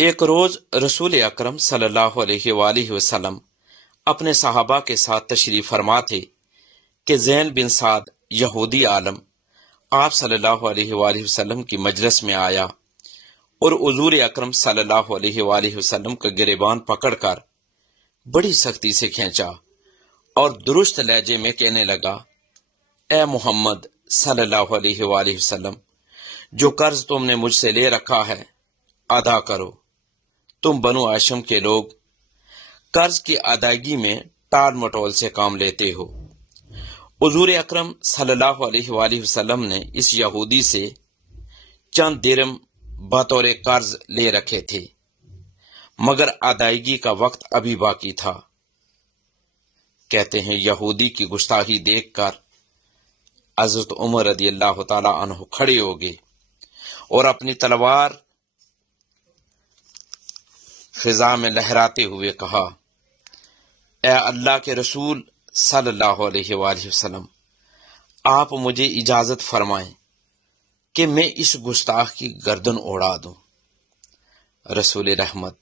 ایک روز رسول اکرم صلی اللہ علیہ وآلہ وسلم اپنے صحابہ کے ساتھ تشریف فرما تھے کہ زین بن سعد یہودی عالم آپ صلی اللہ علیہ وآلہ وسلم کی مجلس میں آیا اور حضور اکرم صلی اللہ علیہ وآلہ وسلم کا گریبان پکڑ کر بڑی سختی سے کھینچا اور درست لہجے میں کہنے لگا، اے محمد صلی اللہ علیہ وآلہ وسلم، جو قرض تم نے مجھ سے لے رکھا ہے ادا کرو۔ تم بنو ہاشم کے لوگ قرض کی ادائیگی میں ٹال مٹول سے کام لیتے ہو۔ حضور اکرم صلی اللہ علیہ وآلہ وسلم نے اس یہودی سے چند درم بطور قرض لے رکھے تھے، مگر ادائیگی کا وقت ابھی باقی تھا۔ کہتے ہیں یہودی کی گستاخی دیکھ کر حضرت عمر رضی اللہ تعالی عنہ کھڑے ہو گئے اور اپنی تلوار فضا میں لہراتے ہوئے کہا، اے اللہ کے رسول صلی اللہ علیہ وآلہ وسلم، آپ مجھے اجازت فرمائیں کہ میں اس گستاخ کی گردن اڑا دوں۔ رسول رحمت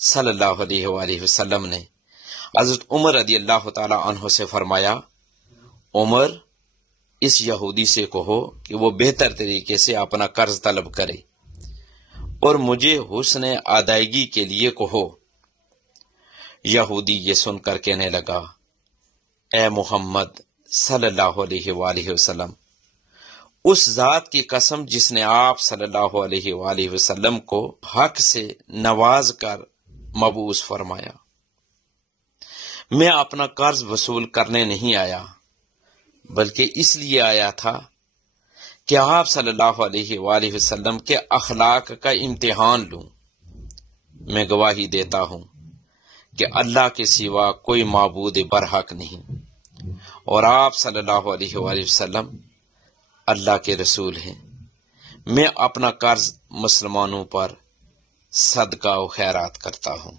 صلی اللہ علیہ وآلہ وسلم نے حضرت عمر رضی اللہ تعالی عنہ سے فرمایا، عمر، اس یہودی سے کہو کہ وہ بہتر طریقے سے اپنا قرض طلب کرے اور مجھے حسن ادائیگی کے لیے کہو۔ یہودی یہ سن کر کہنے لگا، اے محمد صلی اللہ علیہ وآلہ وسلم، اس ذات کی قسم جس نے آپ صلی اللہ علیہ وآلہ وسلم کو حق سے نواز کر مبعوث فرمایا، میں اپنا قرض وصول کرنے نہیں آیا، بلکہ اس لیے آیا تھا کہ آپ صلی اللہ علیہ وآلہ وسلم کے اخلاق کا امتحان لوں۔ میں گواہی دیتا ہوں کہ اللہ کے سوا کوئی معبود برحق نہیں، اور آپ صلی اللہ علیہ وآلہ وسلم اللہ کے رسول ہیں۔ میں اپنا قرض مسلمانوں پر صدقہ و خیرات کرتا ہوں۔